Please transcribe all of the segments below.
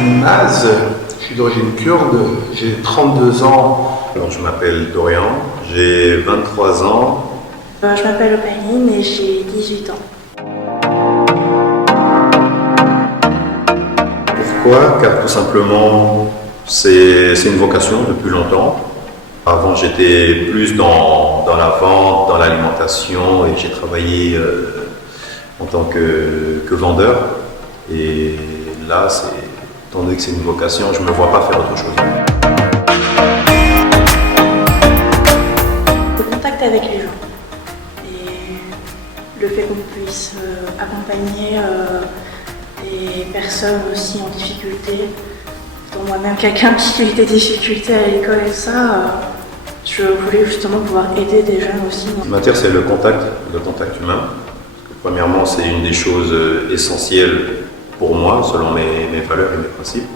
Salim Maz, je suis d'origine kurde, j'ai 32 ans. Alors, je m'appelle Dorian, j'ai 23 ans. Je m'appelle Opaline et j'ai 18 ans. Pourquoi? Car tout simplement, c'est une vocation depuis longtemps. Avant, j'étais plus dans la vente, dans l'alimentation, et j'ai travaillé en tant que vendeur. Et là, étant donné que c'est une vocation, je ne me vois pas faire autre chose. Le contact avec les gens et le fait qu'on puisse accompagner des personnes aussi en difficulté, dont moi-même quelqu'un qui a eu des difficultés à l'école et ça, je voulais justement pouvoir aider des jeunes aussi. Ce qui m'attire, c'est le contact humain. Parce que, premièrement, c'est une des choses essentielles pour moi, selon mes valeurs et mes principes.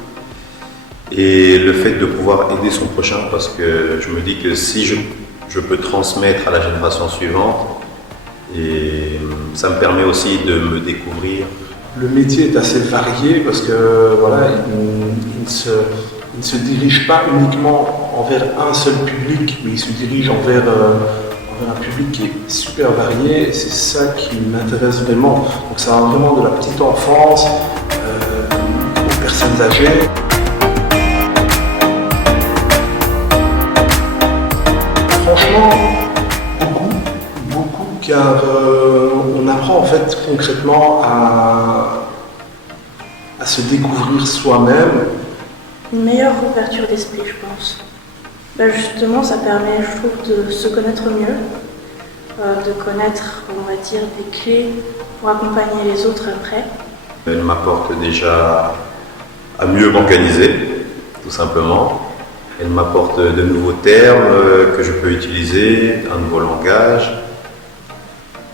Et le fait de pouvoir aider son prochain, parce que je me dis que si je peux transmettre à la génération suivante, et ça me permet aussi de me découvrir. Le métier est assez varié parce que voilà, il ne se dirige pas uniquement envers un seul public, mais il se dirige envers un public qui est super varié. C'est ça qui m'intéresse vraiment. Donc ça va vraiment de la petite enfance aux personnes âgées. Franchement, beaucoup, car on apprend en fait concrètement à se découvrir soi-même. Une meilleure ouverture d'esprit, je pense. Justement, ça permet, je trouve, de se connaître mieux, de connaître, on va dire, des clés pour accompagner les autres après. Elle m'apporte déjà à mieux m'organiser, tout simplement. Elle m'apporte de nouveaux termes que je peux utiliser, un nouveau langage.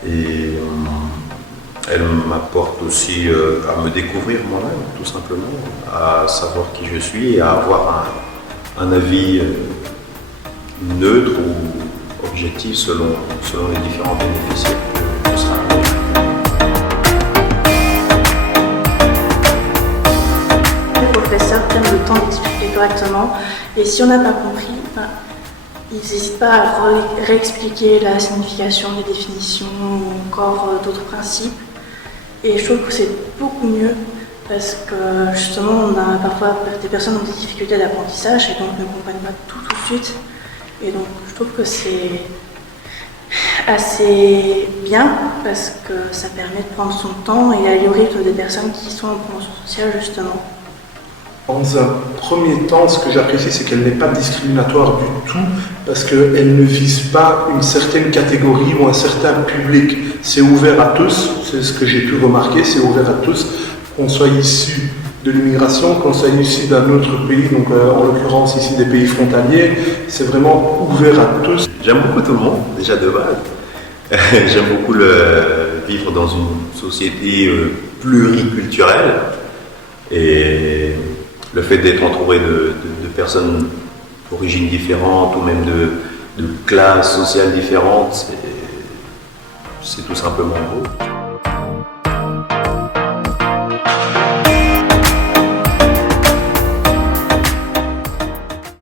Et elle m'apporte aussi à me découvrir moi-même, tout simplement, à savoir qui je suis et à avoir un avis neutre ou objectif selon les différents bénéficiaires que je serai amené. Les professeurs prennent le temps d'expliquer correctement et si on n'a pas compris, ils n'hésitent pas à réexpliquer la signification des définitions ou encore d'autres principes. Et je trouve que c'est beaucoup mieux parce que justement on a parfois des personnes qui ont des difficultés d'apprentissage et donc ne comprennent pas tout de suite. Et donc je trouve que c'est assez bien parce que ça permet de prendre son temps et aller au rythme des personnes qui sont en promotion sociale justement. Dans un premier temps, ce que j'apprécie, c'est qu'elle n'est pas discriminatoire du tout parce qu'elle ne vise pas une certaine catégorie ou un certain public. C'est ouvert à tous, c'est ce que j'ai pu remarquer, c'est ouvert à tous, qu'on soit issu de l'immigration, qu'on soit issu d'un autre pays, donc en l'occurrence ici des pays frontaliers, c'est vraiment ouvert à tous. J'aime beaucoup tout le monde, déjà de base. J'aime beaucoup vivre dans une société pluriculturelle et le fait d'être entouré de personnes d'origines différentes ou même de classes sociales différentes, c'est tout simplement beau.